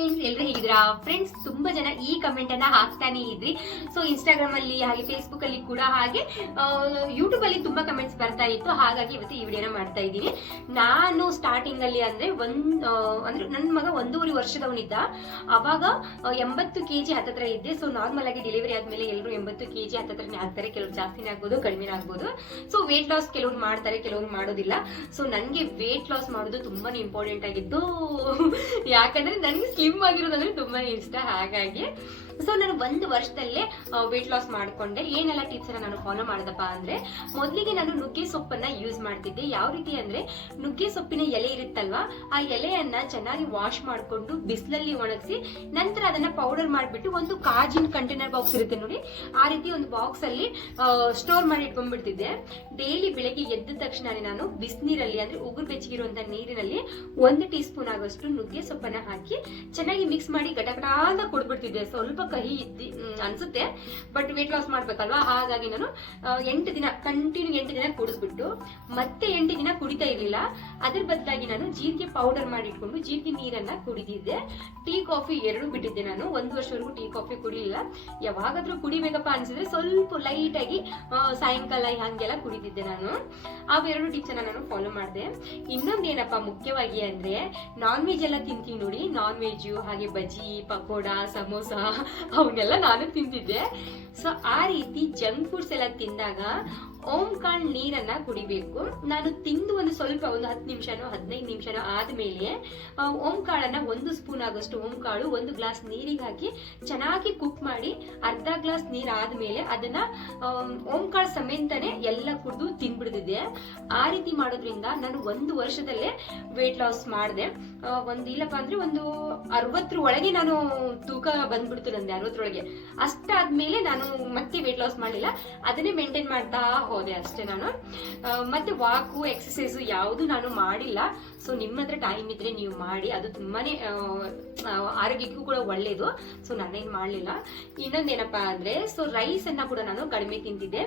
Friends, ಎಲ್ಲರೂ ಹೇಗಿದ್ದೀರಾ friends? ತುಂಬಾ ಜನ ಈ ಕಮೆಂಟ್ ಅನ್ನ ಹಾಕ್ತಾನೆ ಇದ್ರಿ. ಸೊ ಇನ್ಸ್ಟಾಗ್ರಾಮ್ ಅಲ್ಲಿ ಹಾಗೆ ಫೇಸ್ಬುಕ್ ಅಲ್ಲಿ ಕೂಡ ಹಾಗೆ ಯೂಟ್ಯೂಬ್ ಅಲ್ಲಿ ತುಂಬಾ ಕಮೆಂಟ್ಸ್ ಬರ್ತಾ ಇತ್ತು. ಹಾಗಾಗಿ ಇವತ್ತು ಈ ವಿಡಿಯೋನ ಮಾಡ್ತಾ ಇದ್ದೀನಿ. ನಾನು ಸ್ಟಾರ್ಟಿಂಗ್ ಅಲ್ಲಿ ಅಂದ್ರೆ ನನ್ನ ಮಗ 1.5 ವರ್ಷದವನಿದ್ದ. ಅವಾಗ 80 kg ಹತ್ತತ್ರ ಇದ್ದೆ. ಸೊ ನಾರ್ಮಲ್ ಆಗಿ ಡೆಲಿವರಿ ಆದ್ಮೇಲೆ ಎಲ್ಲರೂ 80 kg ಹತ್ತತ್ರನೇ ಆಗ್ತಾರೆ. ಕೆಲವರು ಜಾಸ್ತಿನೇ ಆಗ್ಬೋದು, ಕಡಿಮೆ ಆಗ್ಬೋದು. ಸೊ ವೇಟ್ ಲಾಸ್ ಕೆಲವ್ರು ಮಾಡ್ತಾರೆ, ಕೆಲವ್ರು ಮಾಡೋದಿಲ್ಲ. ಸೊ ನನ್ಗೆ ವೇಟ್ ಲಾಸ್ ಮಾಡೋದು ತುಂಬಾನೇ ಇಂಪಾರ್ಟೆಂಟ್ ಆಗಿದ್ದು. ಯಾಕಂದ್ರೆ ನನಗೆ ಸ್ಲಿಮ್ ಆಗಿರೋದಂದ್ರೆ ತುಂಬಾನೇ ಇಷ್ಟ. ಹಾಗಾಗಿ ಸೊ ನಾನು 1 ವರ್ಷದಲ್ಲೇ ವೇಟ್ ಲಾಸ್ ಮಾಡ್ಕೊಂಡೆ. ಏನೆಲ್ಲ ಟಿಪ್ಸ್ ನಾನು ಫಾಲೋ ಮಾಡಿದಪ್ಪ ಅಂದ್ರೆ, ಮೊದಲಿಗೆ ನಾನು ನುಗ್ಗೆ ಸೊಪ್ಪನ್ನ ಯೂಸ್ ಮಾಡ್ತಿದ್ದೆ. ಯಾವ ರೀತಿ ಅಂದ್ರೆ, ನುಗ್ಗೆ ಸೊಪ್ಪಿನ ಎಲೆ ಇರುತ್ತಲ್ವಾ, ಆ ಎಲೆಯನ್ನ ಚೆನ್ನಾಗಿ ವಾಶ್ ಮಾಡ್ಕೊಂಡು ಬಿಸಿಲಲ್ಲಿ ಒಣಗಿಸಿ ನಂತರ ಅದನ್ನ ಪೌಡರ್ ಮಾಡಿಬಿಟ್ಟು ಒಂದು ಕಾಜಿನ ಕಂಟೈನರ್ ಬಾಕ್ಸ್ ಇರುತ್ತೆ ನೋಡಿ, ಆ ರೀತಿ ಒಂದು ಬಾಕ್ಸ್ ಅಲ್ಲಿ ಸ್ಟೋರ್ ಮಾಡಿ ಇಟ್ಕೊಂಡ್ಬಿಡ್ತಿದ್ದೆ. ಡೈಲಿ ಬೆಳಗ್ಗೆ ಎದ್ದ ತಕ್ಷಣ ನಾನು ಬಿಸಿನೀರಲ್ಲಿ ಅಂದ್ರೆ ಉಗುರು ಬೆಚ್ಚಗಿರುವಂತ ನೀರಿನಲ್ಲಿ 1 ಟೀ ಸ್ಪೂನ್ ಆಗೋಷ್ಟು ನುಗ್ಗೆ ಸೊಪ್ಪನ್ನ ಹಾಕಿ ಚೆನ್ನಾಗಿ ಮಿಕ್ಸ್ ಮಾಡಿ ಗಟಗಟ ಅಂತ ಕೊಡ್ಬಿಡ್ತಿದ್ದೆ. ಸ್ವಲ್ಪ ಕಹಿ ಅನ್ಸುತ್ತೆ, ಬಟ್ ವೇಟ್ ಲಾಸ್ ಮಾಡ್ಬೇಕಲ್ವಾ, ಹಾಗಾಗಿ ನಾನು 8 ದಿನ ಕಂಟಿನ್ಯೂ 8 ದಿನ ಕುಡಿಸ್ಬಿಟ್ಟು ಮತ್ತೆ 8 ದಿನ ಕುಡಿತಾ ಇರ್ಲಿಲ್ಲ. ಅದ್ರ ಬದಲಾಗಿ ನಾನು ಜೀರಿಗೆ ಪೌಡರ್ ಮಾಡಿ ಇಟ್ಕೊಂಡು ಜೀರಿಗೆ ನೀರನ್ನ ಕುಡಿದಿದ್ದೆ. ಟೀ ಕಾಫಿ 2 ಬಿಟ್ಟಿದ್ದೆ. ನಾನು 1 ವರ್ಷವರೆಗೂ ಟೀ ಕಾಫಿ ಕುಡಿಲಿಲ್ಲ. ಯಾವಾಗಾದ್ರೂ ಕುಡಿಬೇಕಪ್ಪ ಅನ್ಸಿದ್ರೆ ಸ್ವಲ್ಪ ಲೈಟ್ ಆಗಿ ಸಾಯಂಕಾಲ ಹಂಗೆಲ್ಲ ಕುಡಿದಿದ್ದೆ ನಾನು. ಅವೆರಡು ಟಿಪ್ಸ್ ಅನ್ನ ನಾನು ಫಾಲೋ ಮಾಡಿದೆ. ಇನ್ನೊಂದೇನಪ್ಪ ಮುಖ್ಯವಾಗಿ ಅಂದ್ರೆ, ನಾನ್ ವೆಜ್ ಎಲ್ಲ ತಿಂತೀವಿ ನೋಡಿ, ನಾನ್ ವೆಜ್ ಹಾಗೆ ಬಜ್ಜಿ, ಪಕೋಡ, ಸಮೋಸ ಅವನ್ನೆಲ್ಲ ನಾನು ತಿಂತಿದ್ದೆ. ಸೊ ಆ ರೀತಿ ಜಂಕ್ ಫುಡ್ಸ್ ಎಲ್ಲ ತಿಂದಾಗ ಓಂಕಾಳು ನೀರನ್ನ ಕುಡಿಬೇಕು. ನಾನು ತಿಂದು ಒಂದು 10 ನಿಮಿಷನೋ 15 ನಿಮಿಷನೋ ಆದ್ಮೇಲೆ ಓಂಕಾಳನ್ನ 1 ಸ್ಪೂನ್ ಆಗೋಷ್ಟು ಓಂಕಾಳು 1 ಗ್ಲಾಸ್ ನೀರಿಗೆ ಹಾಕಿ ಚೆನ್ನಾಗಿ ಕುಕ್ ಮಾಡಿ ಅರ್ಧ ಗ್ಲಾಸ್ ನೀರ್ ಆದ್ಮೇಲೆ ಅದನ್ನ ಓಂಕಾಳು ಸಮೇತನೆ ಎಲ್ಲ ಕುಡಿದು ತಿನ್ಬಿಡ್ತಿದ್ದೆ. ಆ ರೀತಿ ಮಾಡೋದ್ರಿಂದ ನಾನು 1 ವರ್ಷದಲ್ಲೇ ವೇಟ್ ಲಾಸ್ ಮಾಡಿದೆ. ಇಲ್ಲಪ್ಪ ಅಂದ್ರೆ ಒಂದು 60 ಒಳಗೆ ನಾನು ತೂಕ ಬಂದ್ಬಿಡ್ತು ನಂದೆ. 60 ಅಷ್ಟಾದ್ಮೇಲೆ ನಾನು ಮತ್ತೆ ವೇಟ್ ಲಾಸ್ ಮಾಡಲಿಲ್ಲ, ಅದನ್ನೇ ಮೇಂಟೈನ್ ಮಾಡ್ತಾ ಹೋದೆ ಅಷ್ಟೇ. ನಾನು ಮತ್ತೆ ವಾಕು ಎಕ್ಸಸೈಸ್ ಯಾವುದು ನಾನು ಮಾಡಿಲ್ಲ. ಸೊ ನಿಮ್ಮ ಹತ್ರ ಟೈಮ್ ಇದ್ರೆ ನೀವು ಮಾಡಿ, ಅದು ತುಂಬಾನೇ ಆರೋಗ್ಯಕ್ಕೂ ಕೂಡ ಒಳ್ಳೇದು. ಸೊ ನಾನೇನ್ ಮಾಡ್ಲಿಲ್ಲ. ಇನ್ನೊಂದೇನಪ್ಪಾ ಅಂದ್ರೆ, ಸೊ ರೈಸ್ ಅನ್ನ ಕೂಡ ನಾನು ಕಡಿಮೆ ತಿಂತಿದ್ದೆ.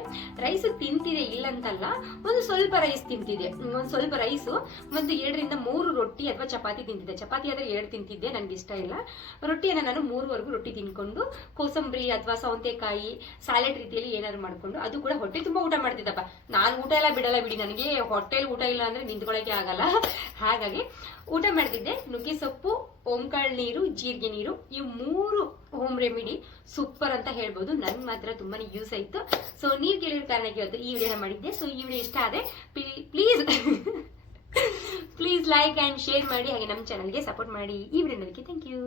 ರೈಸ್ ತಿಂತಿದೆ ಇಲ್ಲ ಅಂತಲ್ಲ, ಒಂದು ಸ್ವಲ್ಪ ರೈಸ್ ತಿಂತಿದ್ದೆ. ಒಂದು ಸ್ವಲ್ಪ ರೈಸ್, ಒಂದು 2 ರಿಂದ 3 ರೊಟ್ಟಿ ಅಥವಾ ಚಪಾತಿ ತಿಂತಿದ್ದೆ. ಚಪಾತಿ ಆದ್ರೆ 2 ತಿಂತಿದ್ದೆ, ನನ್ಗೆ ಇಷ್ಟ ಇಲ್ಲ. ರೊಟ್ಟಿಯನ್ನ ನಾನು 3 ರೊಟ್ಟಿ ತಿನ್ಕೊಂಡು ಕೋಸಂಬರಿ ಅಥವಾ ಸೌತೆಕಾಯಿ ಸ್ಯಾಲೆಡ್ ರೀತಿಯಲ್ಲಿ ಏನಾದ್ರು ಮಾಡ್ಕೊಂಡು, ಅದು ಕೂಡ ಹೊಟ್ಟೆ ತುಂಬಾ ಊಟ ಮಾಡ್ತಿದ್ದಪ್ಪ. ನಾನು ಊಟ ಎಲ್ಲ ಬಿಡಲ್ಲ ಬಿಡಿ, ನನಗೆ ಹೊಟ್ಟೆಲಿ ಊಟ ಇಲ್ಲ ಅಂದ್ರೆ ನಿಂತ್ಕೊಳಕ್ಕೆ ಆಗಲ್ಲ. ಹಾಗಾಗಿ ಊಟ ಮಾಡ್ತಿದ್ದೆ. ನುಗ್ಗೆ ಸೊಪ್ಪು, ಓಂಕಾಳು ನೀರು, ಜೀರಿಗೆ ನೀರು, ಈ 3 ಹೋಮ್ ರೆಮಿಡಿ ಸೂಪರ್ ಅಂತ ಹೇಳ್ಬೋದು. ನನ್ಗೆ ಮಾತ್ರ ತುಂಬಾನೇ ಯೂಸ್ ಆಯ್ತು. ಸೊ ನೀವ್ ಕೇಳಿರೋ ಕಾರಣಕ್ಕೆ ಇವತ್ತು ಈ ವಿಡಿಯೋನ ಮಾಡಿದ್ದೆ. ಸೊ ಈ ವಿಡಿಯೋ ಇಷ್ಟ ಆದ್ರೆ ಪ್ಲೀಸ್ ಲೈಕ್ ಅಂಡ್ ಶೇರ್ ಮಾಡಿ, ಹಾಗೆ ನಮ್ಮ ಚಾನಲ್ಗೆ ಸಪೋರ್ಟ್ ಮಾಡಿ. ಈ ವಿಡಿಯೋ ನೋಡೋದಕ್ಕೆ ಥ್ಯಾಂಕ್ ಯು.